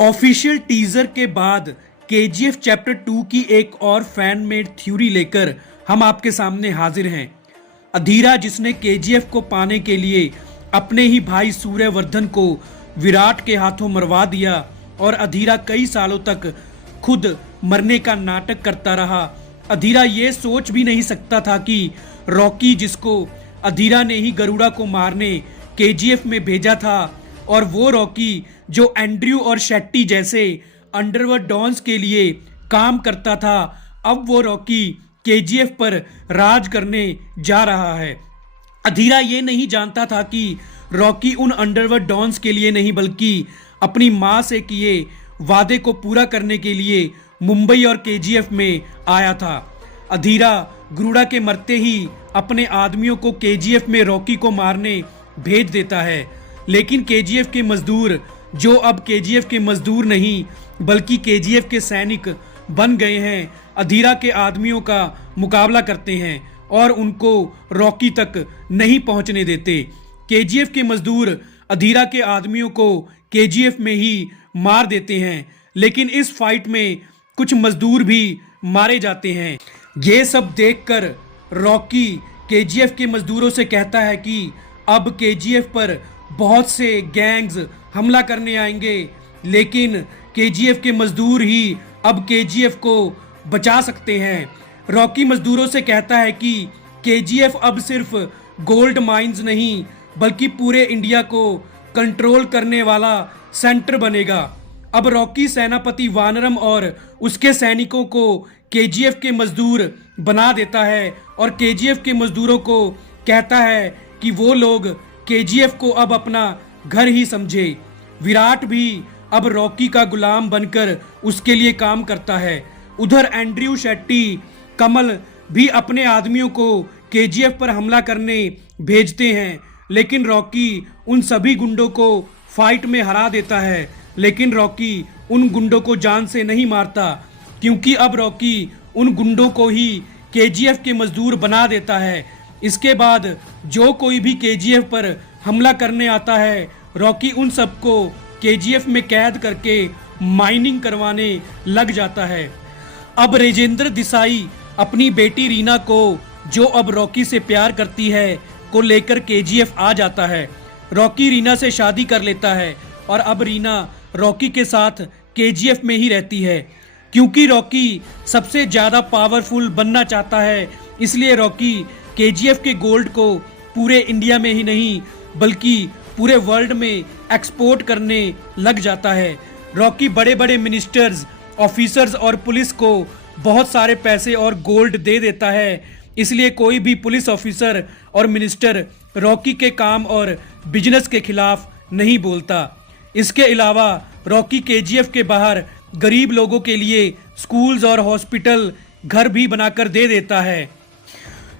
Official teaser के बाद KGF chapter 2 की एक और फैन मेड थ्योरी लेकर हम आपके सामने हाजिर हैं। अधीरा, जिसने केजीएफ को पाने के लिए अपने ही भाई सूर्यवर्धन को विराट के हाथों मरवा दिया और अधीरा कई सालों तक खुद मरने का नाटक करता रहा। अधीरा ये सोच भी नहीं सकता था कि रॉकी, जिसको अधीरा ने ही गरुड़ा को मारने केजीएफ में भेजा था, और वो रॉकी जो एंड्रयू और शेट्टी जैसे अंडरवर्ल्ड डॉन्स के लिए काम करता था, अब वो रॉकी केजीएफ पर राज करने जा रहा है। अधीरा ये नहीं जानता था कि रॉकी उन अंडरवर्ल्ड डॉन्स के लिए नहीं बल्कि अपनी मां से किए वादे को पूरा करने के लिए मुंबई और केजीएफ में आया था। अधीरा गरुड़ा के मरते ही अपने आदमियों को केजीएफ में रॉकी को मारने भेज देता है, लेकिन केजीएफ के मजदूर, जो अब केजीएफ के मजदूर नहीं बल्कि केजीएफ के सैनिक बन गए हैं, अधीरा के आदमियों का मुकाबला करते हैं और उनको रॉकी तक नहीं पहुंचने देते। केजीएफ के मजदूर अधीरा के आदमियों को केजीएफ में ही मार देते हैं, लेकिन इस फाइट में कुछ मजदूर भी मारे जाते हैं। ये सब देखकर रॉकी केजीएफ के मजदूरों से कहता है कि अब केजीएफ पर बहुत से गैंग्स हमला करने आएंगे, लेकिन केजीएफ के मजदूर ही अब केजीएफ को बचा सकते हैं। रॉकी मजदूरों से कहता है कि केजीएफ अब सिर्फ गोल्ड माइंस नहीं बल्कि पूरे इंडिया को कंट्रोल करने वाला सेंटर बनेगा। अब रॉकी सेनापति वानरम और उसके सैनिकों को केजीएफ के मजदूर बना देता है और केजीएफ के मजदूरों को कहता है कि वो लोग केजीएफ को अब अपना घर ही समझे। विराट भी अब रॉकी का गुलाम बनकर उसके लिए काम करता है। उधर एंड्रयू, शेट्टी, कमल भी अपने आदमियों को केजीएफ पर हमला करने भेजते हैं, लेकिन रॉकी उन सभी गुंडों को फाइट में हरा देता है। लेकिन रॉकी उन गुंडों को जान से नहीं मारता, क्योंकि अब रॉकी उन गुंडों को ही केजीएफ के मजदूर बना देता है। इसके बाद जो कोई भी केजीएफ पर हमला करने आता है, रॉकी उन सबको केजीएफ में कैद करके माइनिंग करवाने लग जाता है। अब राजेंद्र देसाई अपनी बेटी रीना को, जो अब रॉकी से प्यार करती है, को लेकर केजीएफ आ जाता है। रॉकी रीना से शादी कर लेता है और अब रीना रॉकी के साथ केजीएफ में ही रहती है। क्योंकि रॉकी सबसे ज़्यादा पावरफुल बनना चाहता है, इसलिए रॉकी केजीएफ के गोल्ड को पूरे इंडिया में ही नहीं बल्कि पूरे वर्ल्ड में एक्सपोर्ट करने लग जाता है। रॉकी बड़े बड़े मिनिस्टर्स, ऑफिसर्स और पुलिस को बहुत सारे पैसे और गोल्ड दे देता है, इसलिए कोई भी पुलिस ऑफिसर और मिनिस्टर रॉकी के काम और बिजनेस के खिलाफ नहीं बोलता। इसके अलावा रॉकी केजीएफ के बाहर गरीब लोगों के लिए स्कूल्स और हॉस्पिटल, घर भी बनाकर दे देता है।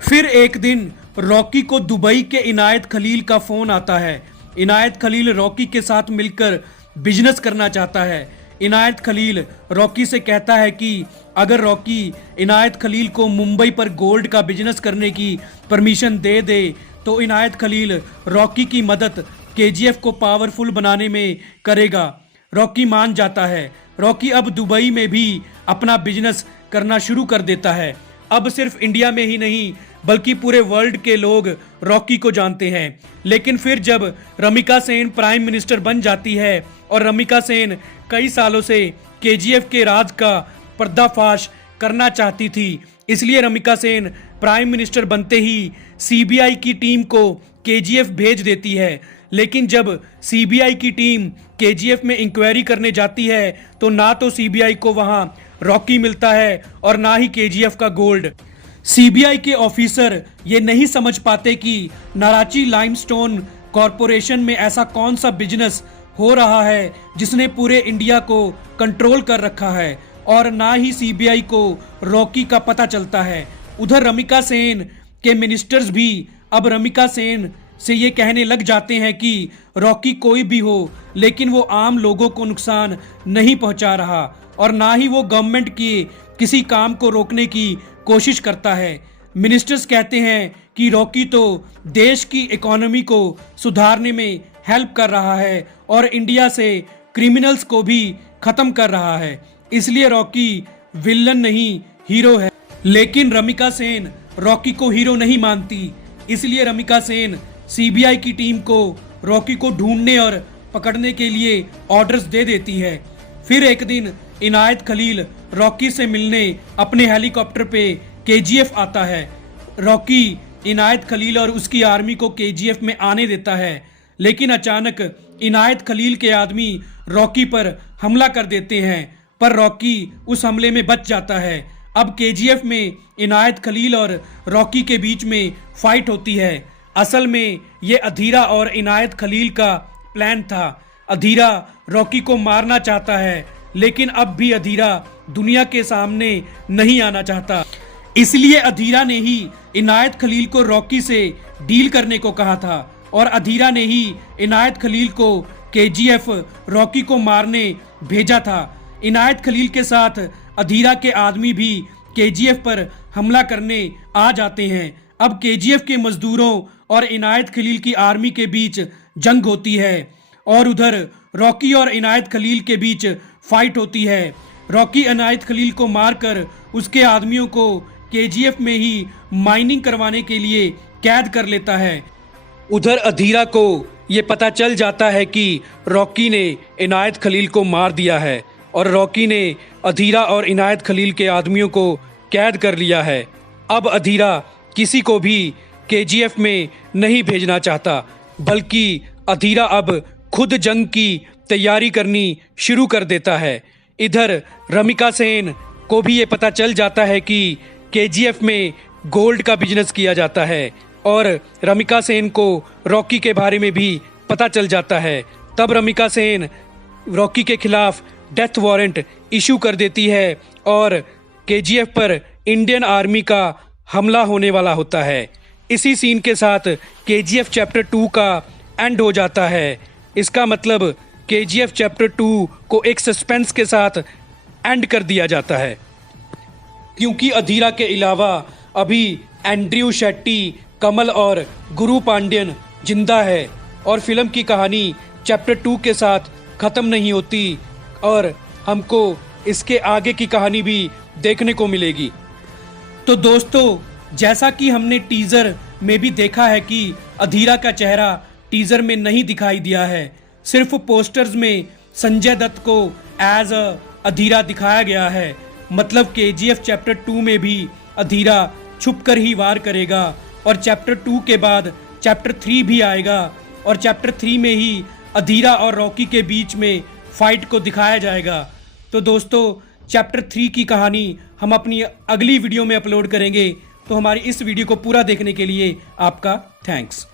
फिर एक दिन रॉकी को दुबई के इनायत खलील का फोन आता है। इनायत खलील रॉकी के साथ मिलकर बिजनेस करना चाहता है। इनायत खलील रॉकी से कहता है कि अगर रॉकी इनायत खलील को मुंबई पर गोल्ड का बिजनेस करने की परमिशन दे दे तो इनायत खलील रॉकी की मदद केजीएफ को पावरफुल बनाने में करेगा। रॉकी मान जाता है। रॉकी अब दुबई में भी अपना बिजनेस करना शुरू कर देता है। अब सिर्फ इंडिया में ही नहीं बल्कि पूरे वर्ल्ड के लोग रॉकी को जानते हैं। लेकिन फिर जब रमिका सेन प्राइम मिनिस्टर बन जाती है और रमिका सेन कई सालों से केजीएफ के राज का पर्दाफाश करना चाहती थी, इसलिए रमिका सेन प्राइम मिनिस्टर बनते ही सीबीआई की टीम को केजीएफ भेज देती है। लेकिन जब सीबीआई की टीम केजीएफ में इंक्वायरी करने जाती है तो ना तो सीबीआई को वहां रॉकी मिलता है और ना ही केजीएफ का गोल्ड। सीबीआई के ऑफिसर ये नहीं समझ पाते कि नाराची लाइमस्टोन कॉरपोरेशन में ऐसा कौन सा बिजनेस हो रहा है जिसने पूरे इंडिया को कंट्रोल कर रखा है, और ना ही सीबीआई को रॉकी का पता चलता है। उधर रमिका सेन के मिनिस्टर्स भी अब रमिका सेन से ये कहने लग जाते हैं कि रॉकी कोई भी हो, लेकिन वो आम लोगों को नुकसान नहीं पहुंचा रहा और ना ही वो गवर्नमेंट के किसी काम को रोकने की कोशिश करता है। मिनिस्टर्स कहते हैं कि रॉकी तो देश की इकोनॉमी को सुधारने में हेल्प कर रहा है और इंडिया से क्रिमिनल्स को भी खत्म कर रहा है, इसलिए रॉकी विलन नहीं हीरो है। लेकिन रमिका सेन रॉकी को हीरो नहीं मानती, इसलिए रमिका सेन सीबीआई की टीम को रॉकी को ढूंढने और पकड़ने के लिए ऑर्डर्स दे देती है। फिर एक दिन इनायत खलील रॉकी से मिलने अपने हेलीकॉप्टर पे केजीएफ आता है। रॉकी इनायत खलील और उसकी आर्मी को केजीएफ में आने देता है, लेकिन अचानक इनायत खलील के आदमी रॉकी पर हमला कर देते हैं, पर रॉकी उस हमले में बच जाता है। अब केजीएफ में इनायत खलील और रॉकी के बीच में फाइट होती है। असल में ये अधीरा और इनायत खलील का प्लान था। अधीरा रॉकी को मारना चाहता है, लेकिन अब भी अधीरा दुनिया के सामने नहीं आना चाहता, इसलिए अधीरा ने ही इनायत खलील को रॉकी से डील करने को कहा था और अधीरा ने ही इनायत खलील को केजीएफ रॉकी को मारने भेजा था। इनायत खलील के साथ अधीरा के आदमी भी केजीएफ पर हमला करने आ जाते हैं। अब केजीएफ के मजदूरों और इनायत खलील की आर्मी के बीच जंग होती है और उधर रॉकी और इनायत खलील के बीच फाइट होती है। रॉकी इनायत खलील को मारकर उसके आदमियों को केजीएफ में ही माइनिंग करवाने के लिए कैद कर लेता है। उधर अधीरा को ये पता चल जाता है कि रॉकी ने इनायत खलील को मार दिया है और रॉकी ने अधीरा और इनायत खलील के आदमियों को कैद कर लिया है। अब अधीरा किसी को भी केजीएफ में नहीं भेजना चाहता, बल्कि अधीरा अब खुद जंग की तैयारी करनी शुरू कर देता है। इधर रमिका सेन को भी ये पता चल जाता है कि केजीएफ में गोल्ड का बिजनेस किया जाता है और रमिका सेन को रॉकी के बारे में भी पता चल जाता है। तब रमिका सेन रॉकी के खिलाफ डेथ वारंट इशू कर देती है और केजीएफ पर इंडियन आर्मी का हमला होने वाला होता है। इसी सीन के साथ केजीएफ चैप्टर 2 का एंड हो जाता है। इसका मतलब केजीएफ चैप्टर 2 को एक सस्पेंस के साथ एंड कर दिया जाता है, क्योंकि अधीरा के अलावा अभी एंड्रयू शेट्टी, कमल और गुरु पांड्यन जिंदा है और फिल्म की कहानी चैप्टर 2 के साथ ख़त्म नहीं होती और हमको इसके आगे की कहानी भी देखने को मिलेगी। तो दोस्तों, जैसा कि हमने टीज़र में भी देखा है कि अधीरा का चेहरा टीज़र में नहीं दिखाई दिया है, सिर्फ पोस्टर्स में संजय दत्त को एज अधीरा दिखाया गया है। मतलब केजीएफ चैप्टर 2 में भी अधीरा छुपकर ही वार करेगा और चैप्टर 2 के बाद चैप्टर 3 भी आएगा और चैप्टर 3 में ही अधीरा और रॉकी के बीच में फाइट को दिखाया जाएगा। तो दोस्तों, चैप्टर 3 की कहानी हम अपनी अगली वीडियो में अपलोड करेंगे। तो हमारी इस वीडियो को पूरा देखने के लिए आपका थैंक्स।